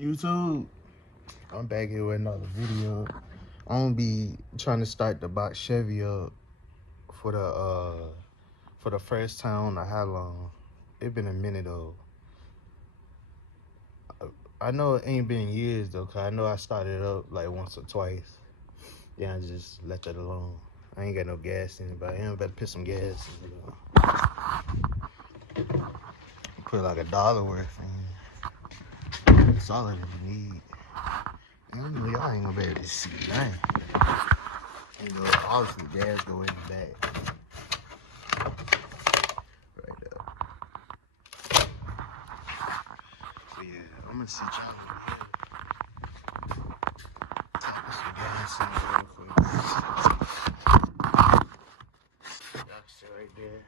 YouTube, I'm back here with another video. I'm gonna be trying to start the BoxChevy up for the first time on how long. It been a minute though. I know it ain't been years though, cause I know I started it up like once or twice. Yeah, I just let that alone. I ain't got no gas in it, but I am better put some gas in it. Put like $1 worth in. That's all I really need. And y'all ain't gonna be able to see nothing. You know, obviously gas go in the back. Right there. But yeah, I'm gonna see y'all over here. Tap some gas in there for you. Y'all see right there.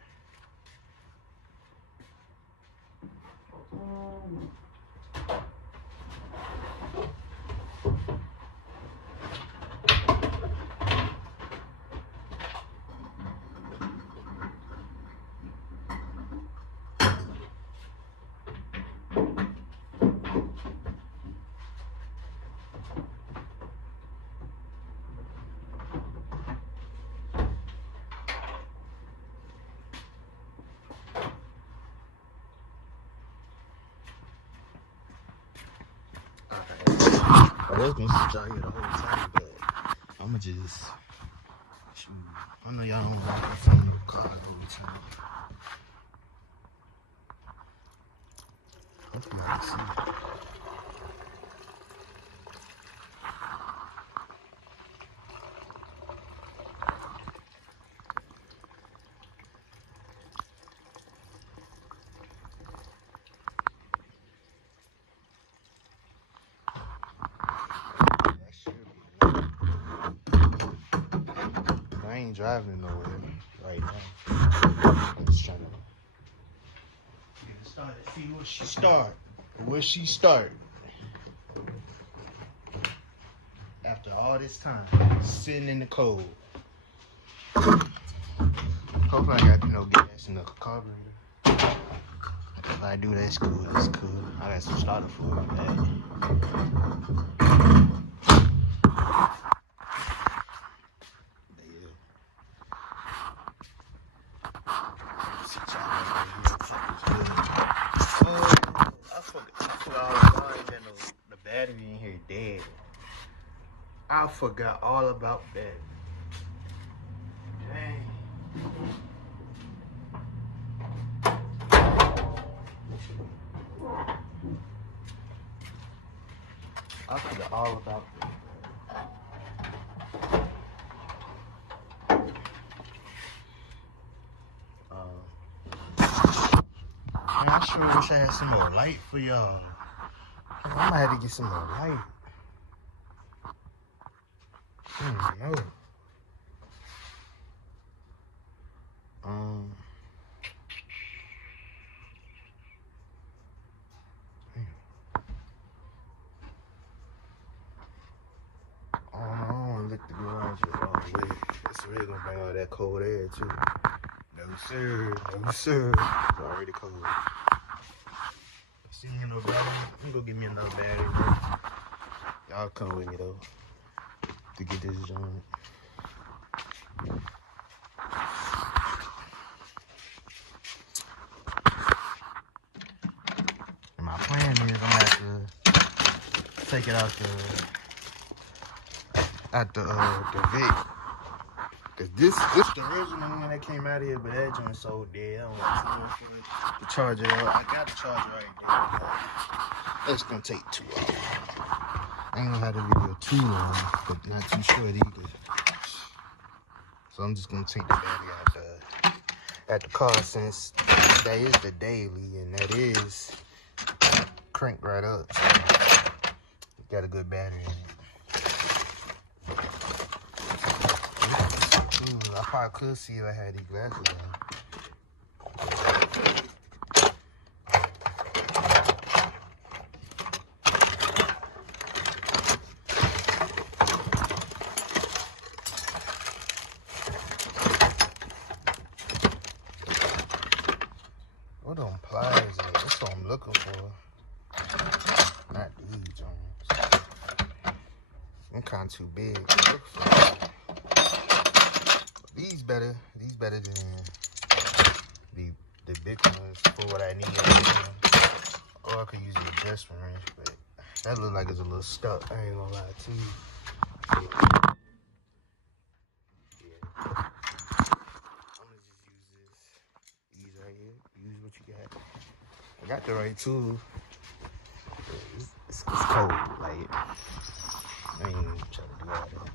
I was gonna sit y'all here the whole time, but I'ma just shoot. I know y'all don't walk in front of the car the whole time. Hopefully I can see. I ain't driving nowhere right now. I'm just trying to get started. See where she start. Where she start. After all this time, sitting in the cold. Hopefully I got no gas in the carburetor. If I do, that's cool. That's cool. I got some starter fluid back. Battery in here dead. I forgot all about that. Dang. I forgot all about that. Man, I sure wish I had some more light for y'all. I might have to get some more light. I don't know. I don't want to let the garage all the way. It's really gonna bring all that cold air too. No sir, no sir. It's already cold. See me no battery? I'm gonna give me another battery. Y'all come with me though to get this joint. And my plan is I'm gonna have to take it out the Vic. Cause this the original one that came out of here, but that joint's so dead. I don't want to charge it up. I got the charger right there. That's gonna take 2 hours. I ain't gonna have the video too long, but not too short either. So I'm just gonna take the battery out at the car since that is the daily and that is cranked right up. So got a good battery in it. I probably could see if I had these glasses on. What them pliers at? That's what I'm looking for. Not these, John. I'm kind of too big. These better than the big ones for what I need. Or I could use the adjustment wrench, but that look like it's a little stuck. I ain't gonna lie to you. Yeah. I'm gonna just use these right here. Use what you got. I got the right tool. It's cold, like I ain't even trying to do all that.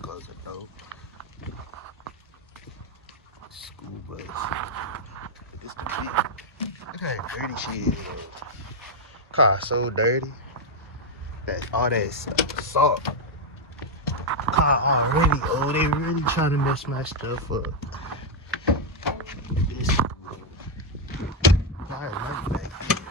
Close the door. School bus. This the key. Look how dirty she is. Car so dirty. That all that salt. Car already. Oh, they really trying to mess my stuff up. This. Why is my back here?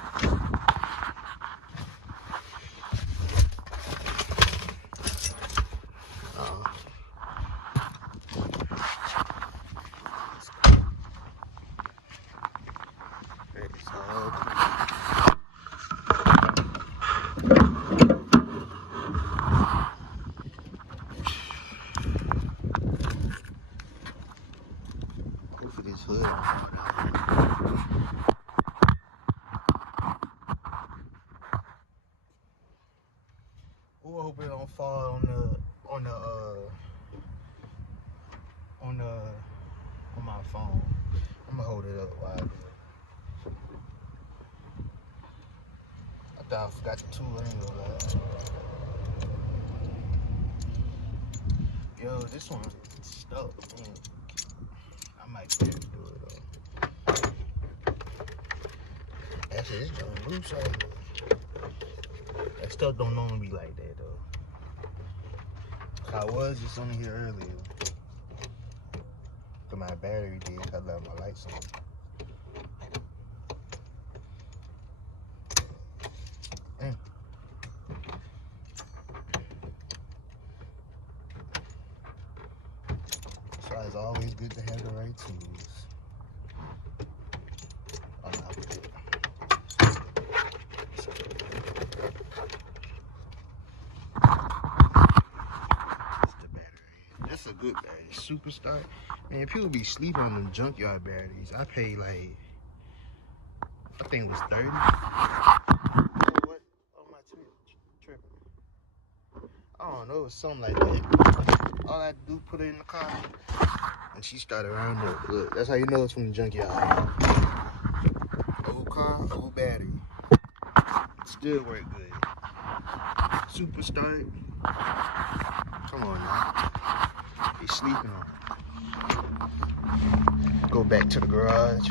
Go for this hood. Oh, I hope it don't fall on my phone. I'm gonna hold it up while I do it. I thought I forgot the tool. I ain't gonna lie. Yo, this one's stuck. I might be able to do it though. Actually, this joint loose right here. That stuff don't normally be like that though. I was just on here earlier. Cause my battery did. I left my lights on. That's why it's always good to have the right tools. Oh, no, it's the battery. That's a good battery. Superstar. Man, people be sleeping on them junkyard batteries. I paid like, I think it was 30. What? Oh, my tripping. I don't know, it was something like that. All I had to do, put it in the car, and she started around there. Look, that's how you know it's from the junkyard. Old car, old battery. Still work good. Super start. Come on now. They sleeping on it. Go back to the garage.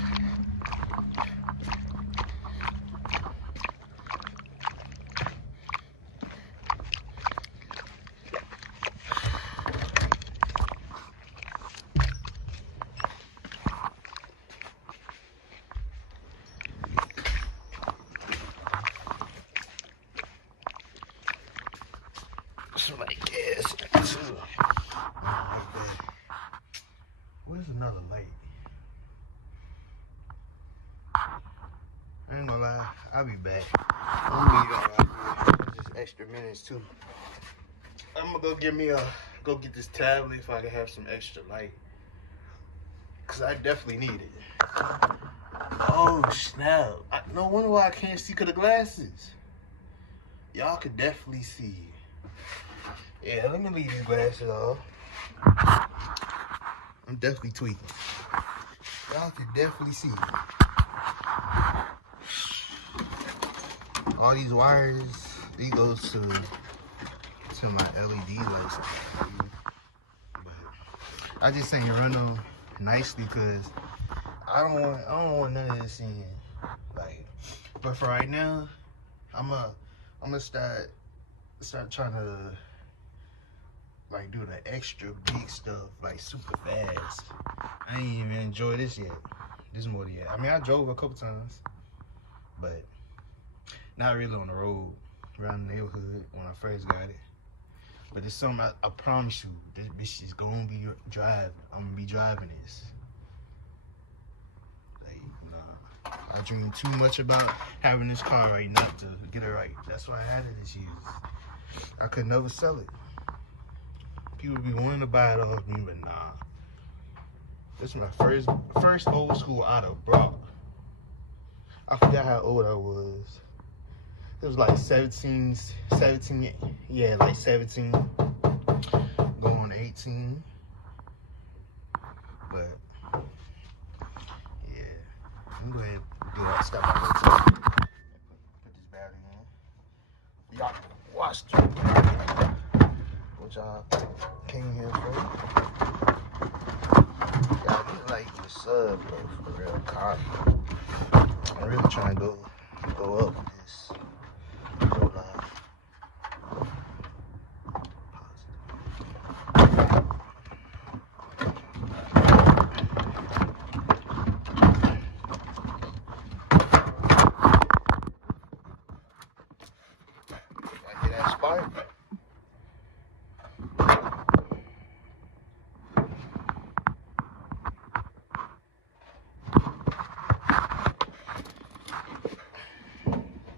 So like gas too. Where's another light? I ain't gonna lie, I'll be back. I'm gonna leave y'all right here. Just extra minutes too. I'm gonna go get this tablet if I can have some extra light. Cause I definitely need it. Oh snap. No wonder why I can't see cause the glasses. Y'all could definitely see. Yeah, let me leave these glasses off. I'm definitely tweaking. Y'all can definitely see. All these wires, these goes to my LED lights. But I just ain't run them nicely because I don't want none of this in. Like, but for right now, I'm gonna start trying to like do the extra big stuff like super fast. I ain't even enjoy this yet. This motor yet. I mean, I drove a couple times, but not really on the road around the neighborhood when I first got it. But it's something I promise you, this bitch is gonna be driving. I'm gonna be driving this. Like, nah. I dream too much about having this car right not to get it right. That's why I had it this year. I could never sell it. People be wanting to buy it off me, but nah. This is my first old school auto, bro. I forgot how old I was. It was like 17, yeah, like 17, going on 18. But yeah, I'm going to do that stuff. Put this battery in. Y'all watch the what y'all came here for. Y'all look like the sub, bro, for real car. I'm really trying to go up with this. Go live. I hear that spark.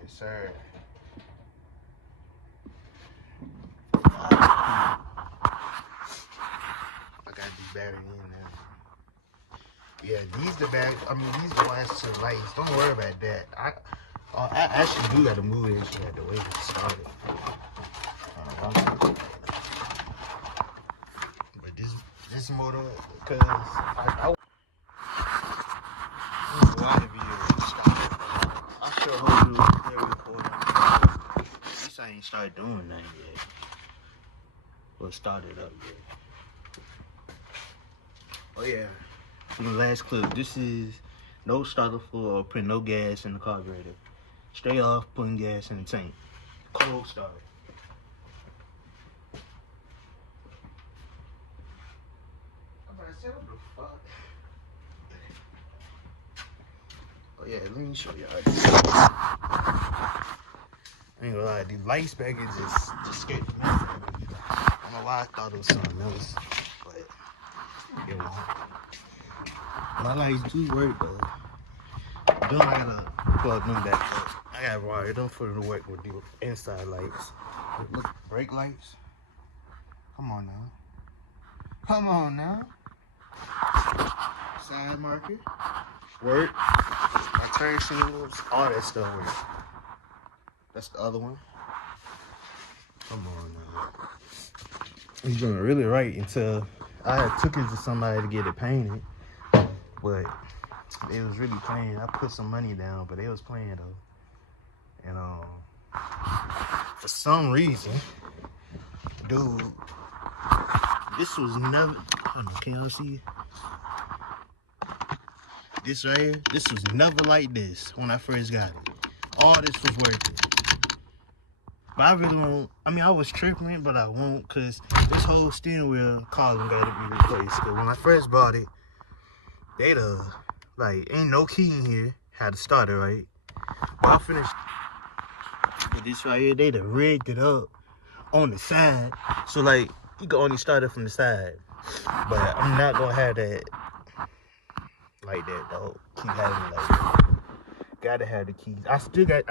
Yes, sir. Battery in there. Yeah, these the back. I mean, these the last two lights. Don't worry about that. I actually do gotta move this shit the way it started. But this motor, cause I a lot of videos started. I sure hope you record. At least I ain't started doing that yet. Or started up yet. Oh yeah, from the last clip, this is no starter for putting no gas in the carburetor. Straight off putting gas in the tank. Cold start. I'm about to say, what the fuck? Oh yeah, let me show y'all this. I ain't gonna lie, the lights back is just scared me. I don't know why I thought it was something else, but it won't. My lights do work though. Then I gotta plug them back up. I gotta wire them for the work with the inside lights. Look, brake lights. Come on now. Come on now. Side marker. Work. My turn signals. All that stuff works. That's the other one. Come on now. He's doing really right until I took it to somebody to get it painted. But it was really playing. I put some money down, but it was playing though. And for some reason, dude, this was never. Hold on, can y'all see? This right here, this was never like this when I first got it. All this was working. But I really won't. I mean, I was tripping, but I won't, cause this whole steering wheel column got to be replaced. Cause when I first bought it, they like ain't no key in here. Had to start it right. But I finished with this right here. They done rigged it up on the side, so like you can only start it from the side. But I'm not gonna have that like that though. Keep having it like that. Gotta have the keys. I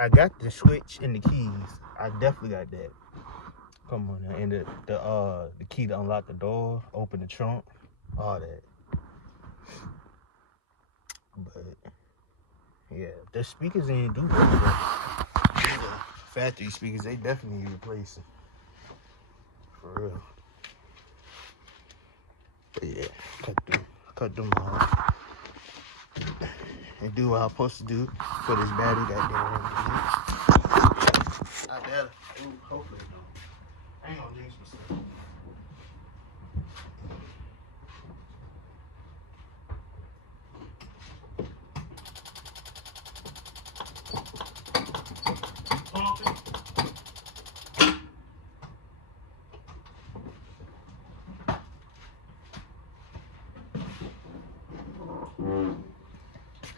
got the switch and the keys. I definitely got that. Come on now. And the key to unlock the door, open the trunk, all that. But yeah, the speakers ain't do that. The factory speakers, they definitely need replacing. For real. But yeah, cut them off. And do what I'm supposed to do for this battery. Goddamn. I better. Ooh, hopefully no. I ain't gonna jinx myself.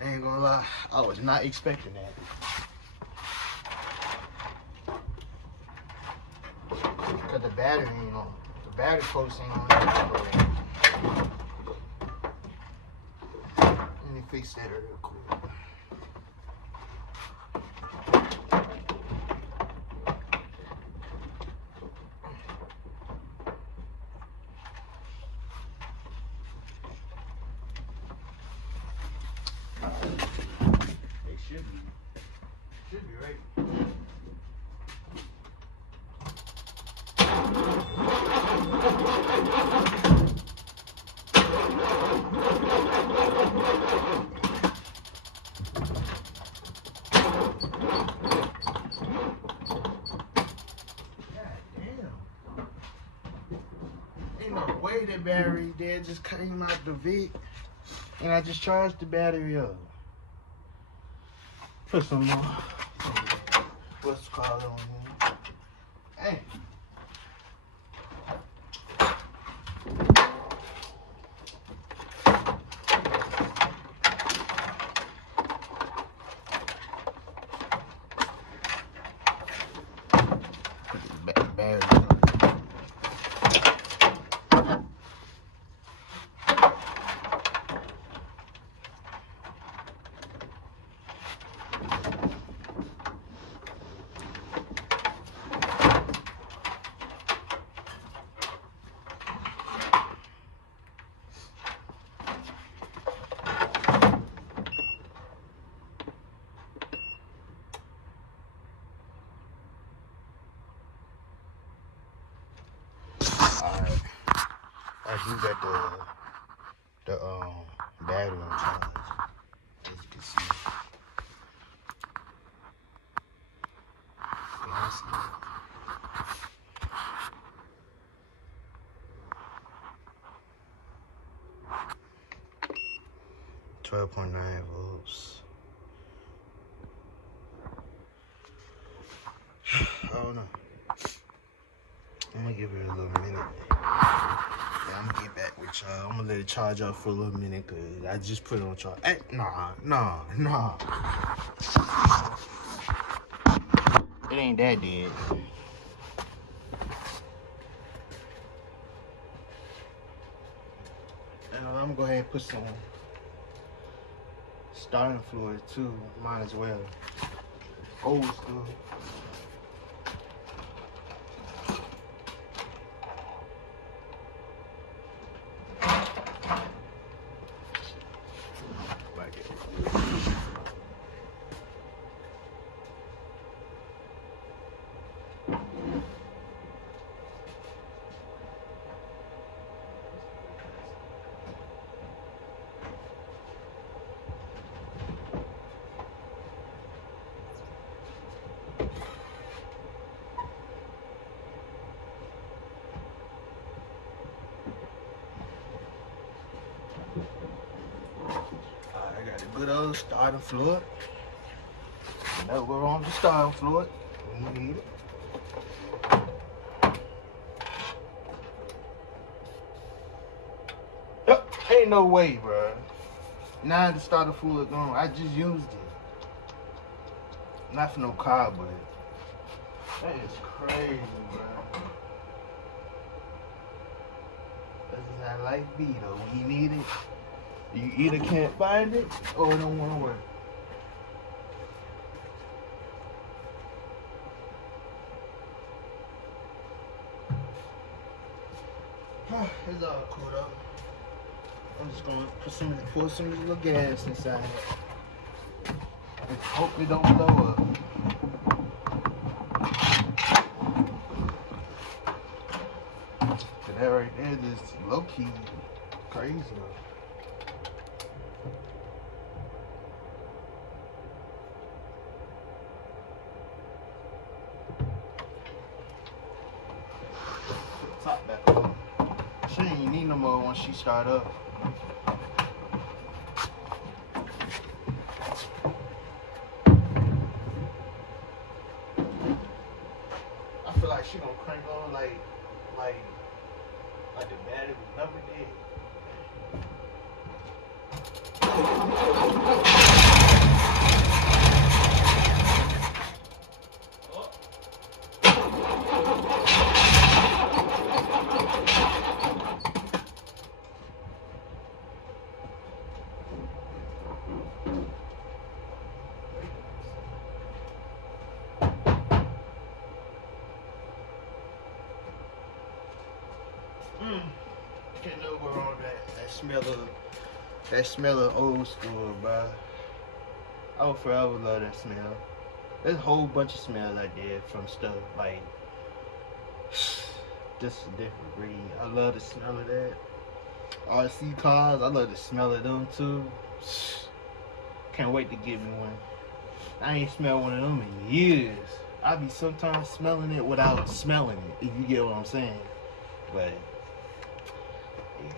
I ain't gonna lie, I was not expecting that. Cause the battery ain't on. The battery post ain't on. Let me fix that real quick. Should be right. Ain't no way the battery there just came out the Vic, and I just charged the battery up. Put some more, what's it called on here? Hey. Battery. 'Alright. I do got the battery on charge, as you can see. Can you see it? 12.9 volts. I don't know. I'm gonna give it a little minute. Yeah, I'm gonna get back with y'all. I'm gonna let it charge up for a little minute because I just put it on charge. Hey, nah. It ain't that dead. And I'm gonna go ahead and put some starting fluid too. Might as well. Old school. I got a good old starting fluid. Never go wrong with the starting fluid when you need it. Ain't no way, bro. Now the starter fluid gone. I just used it. Not for no car, but that is crazy, bro. This is how life be, though. When you need it, you either can't find it or it don't want to work. It's all cool, though. I'm just gonna pour some little gas inside it. And hope it don't blow up. That right there is low key crazy though. Top back up. She ain't need no more once she start up. I feel like she gonna crank on like the battery was never dead. Can't no go wrong with that smell of old school, bro. I will forever love that smell. There's a whole bunch of smells out there from stuff like just a different breed. I love the smell of that. RC cars, I love the smell of them too. Can't wait to get me one. I ain't smelled one of them in years. I be sometimes smelling it without smelling it, if you get what I'm saying. But yeah.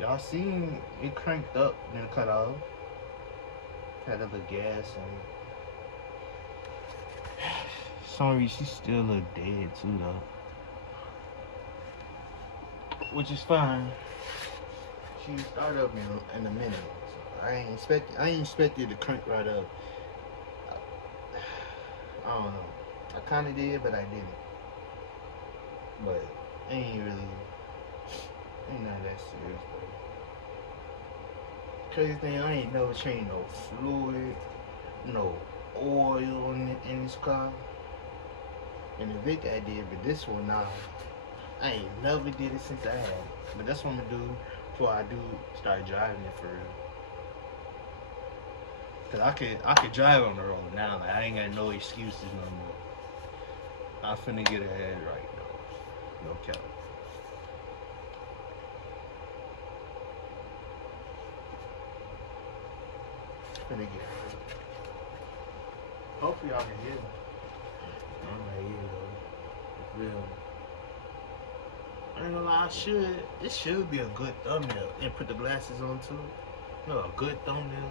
Y'all seen it cranked up and then cut off. Had a little gas and sorry, she still look dead too though. Which is fine. She start up in a minute. So I ain't expected to crank right up. I don't know. I kinda did, but I didn't. But ain't none of that serious though. Crazy thing, I ain't never changed no fluid, no oil in this car. In the Vic I did, but this one nah. I ain't never did it since I had it. But that's what I'm gonna do before I do start driving it for real. Cause I could drive on the road now. Like I ain't got no excuses no more. I'm finna get ahead right now. No cap. Finna get ahead. Hopefully y'all can hear me. I'm right here though. For real. I ain't gonna lie, this should be a good thumbnail. And put the glasses on too. No, a good thumbnail.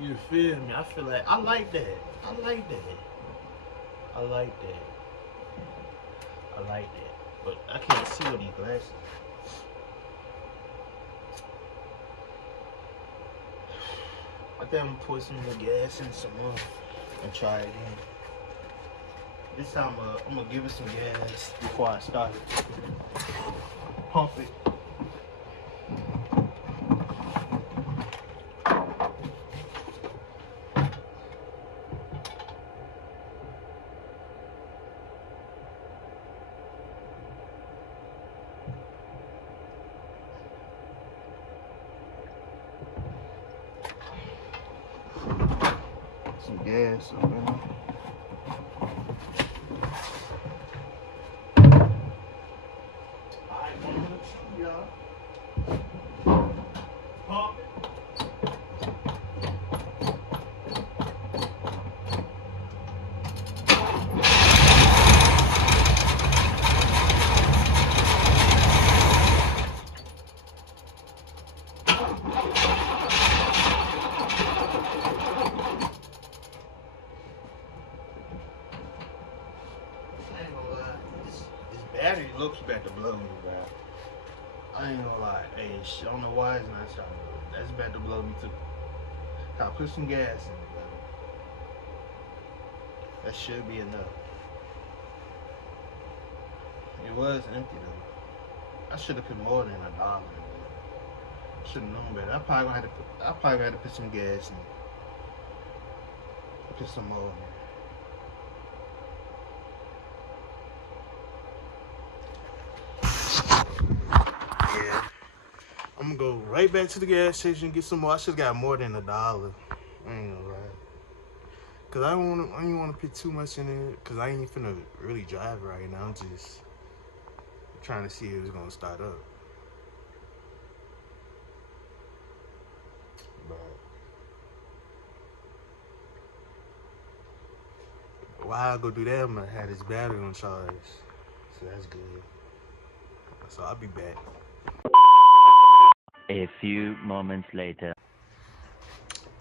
You feel me? I feel like I like that. I like that. I like that. I like that. But I can't see with these glasses. I think I'm gonna put some more gas in some more and try it again. This time I'm gonna give it some gas before I start it. Pump it. Some gas up in there. Battery looks about to blow me, bro. I ain't gonna lie. Hey, I don't know why it's not starting. That's about to blow me too. I'll put some gas in it, bro. That should be enough. It was empty though. I should have put more than $1 in it. Should have known better. I probably gonna have to put some gas in it. Put some more in there. I'm gonna go right back to the gas station and get some more. I should've got more than $1. I ain't gonna lie. Cause I don't wanna put too much in it. Cause I ain't finna really drive right now. I'm just trying to see if it's gonna start up. But while I go do that, I'm gonna have this battery on charge. So that's good. So I'll be back. A few moments later.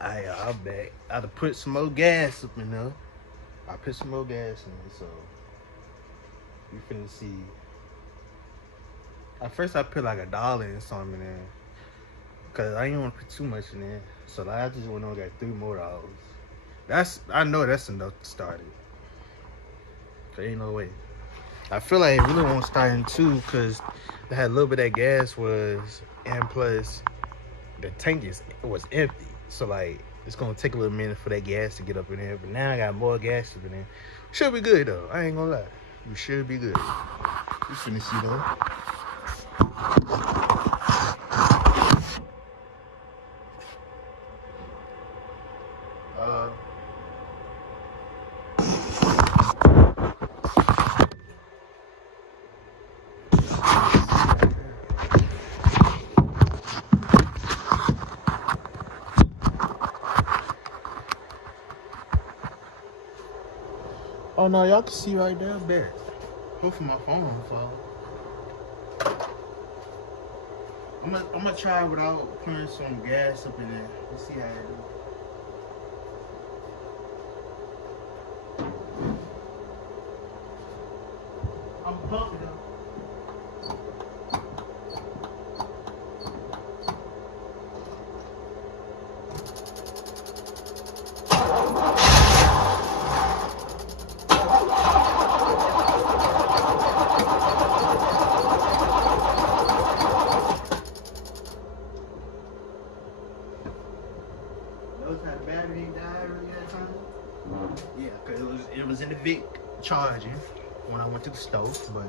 Alright, I'm back. I had to put some more gas up in there. I put some more gas in it, so we finna see. At first I put like $1 and something in there. Cause I didn't want to put too much in there. So I just went on and got $3 more. I know that's enough to start it. There ain't no way. I feel like it really won't start in 2 because they had a little bit of that gas was, and plus the tank was empty. So like it's gonna take a little minute for that gas to get up in there. But now I got more gas up in there. Should be good though. I ain't gonna lie. We should be good. We finna see though. Oh no, y'all can see right there, bet. Hopefully my phone won't fall. I'm gonna try without putting some gas up in there. Let's see how it do. I'm pumping though. Notice how the battery died early that time? Yeah, because it was in the Vic charging when I went to the stove, but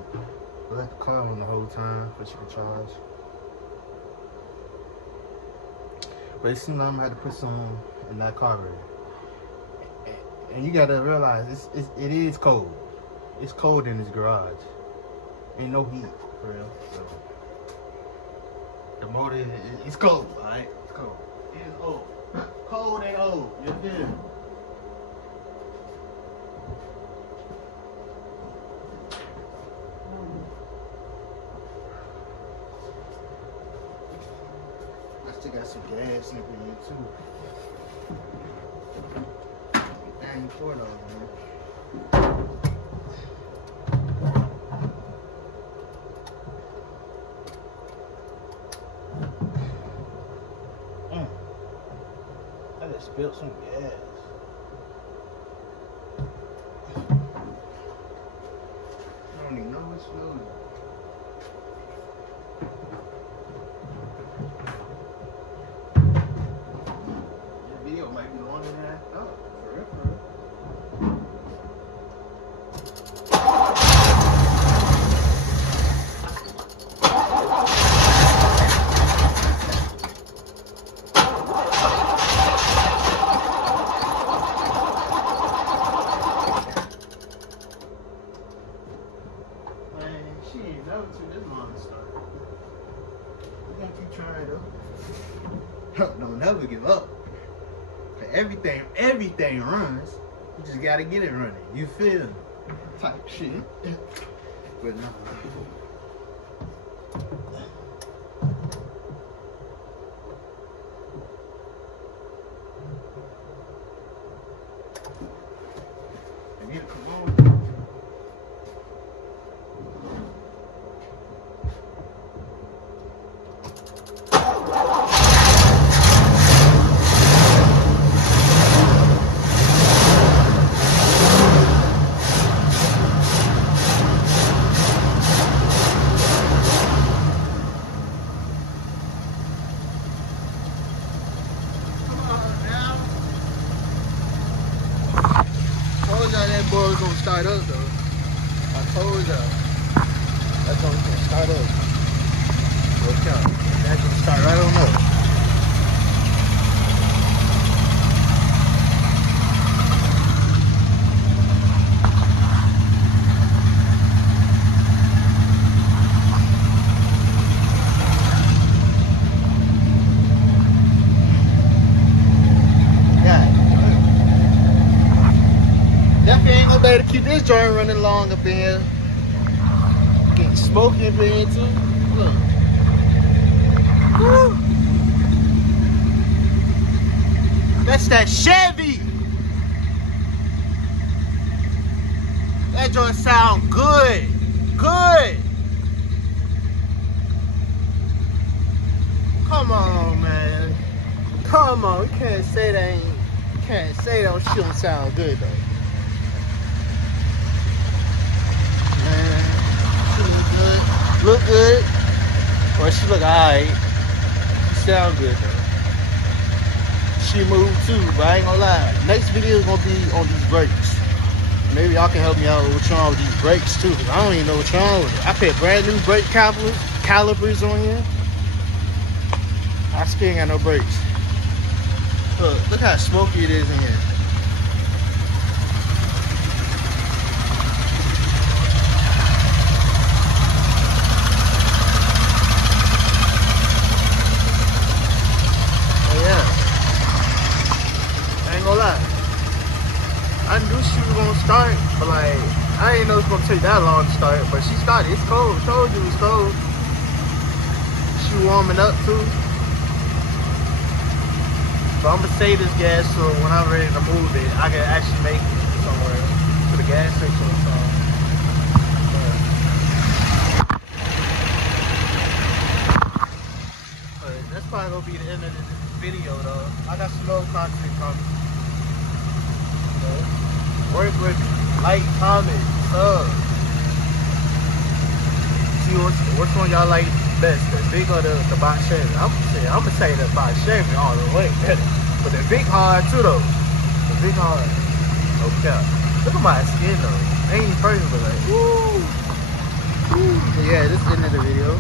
I left the car on the whole time for she could charge. But it seems like I'm gonna have to put some in that carburetor. And you gotta realize it is cold. It's cold in this garage. Ain't no heat for real. So the motor it's cold, alright? It's cold. It is old. Cold ain't old. You feel me? I still got some gas in here too. Dang, $4, man. I just spilled some gas. I don't even know what's loaded. This video might be longer than I thought. For real, for real. She ain't never took this long to start. We're gonna keep trying though. Don't never give up. Everything runs. You just gotta get it running. You feel me? Type shit. But no. I need a cologne. That boy was gonna start up though. I told y'all. That's gonna start up. Look out. That's gonna start right on up. Definitely ain't gonna be able to keep this joint running long up in here. Getting smoky up in here too. Look. Woo. That's that Chevy. That joint sound good. Good. Come on, man. Come on. You can't say that ain't. You can't say that shit don't sound good though. Look good. Or she look alright. She sound good though. She moved too, but I ain't gonna lie. Next video is gonna be on these brakes. Maybe y'all can help me out with what's wrong with these brakes too, because I don't even know what's wrong with it. I put brand new brake calipers on here. I still ain't got no brakes. Look how smoky it is in here. I knew she was gonna start But like, I didn't know it's gonna take that long to start. But she started. It's cold. Told you it's cold. She warming up too. But I'm gonna save this gas so when I'm ready to move it, I can actually make it somewhere to the gas station or something. But that's probably gonna be the end of this video though. I got some more content coming. So, work with me. Like, comment, sub. See which one y'all like best, the big or the BoxChevy? I'm gonna say the BoxChevy all the way better. But the big hard too though. The big hard. Okay. Look at my skin though. Ain't even perfect, but like, woo. But yeah, this is the end of the video.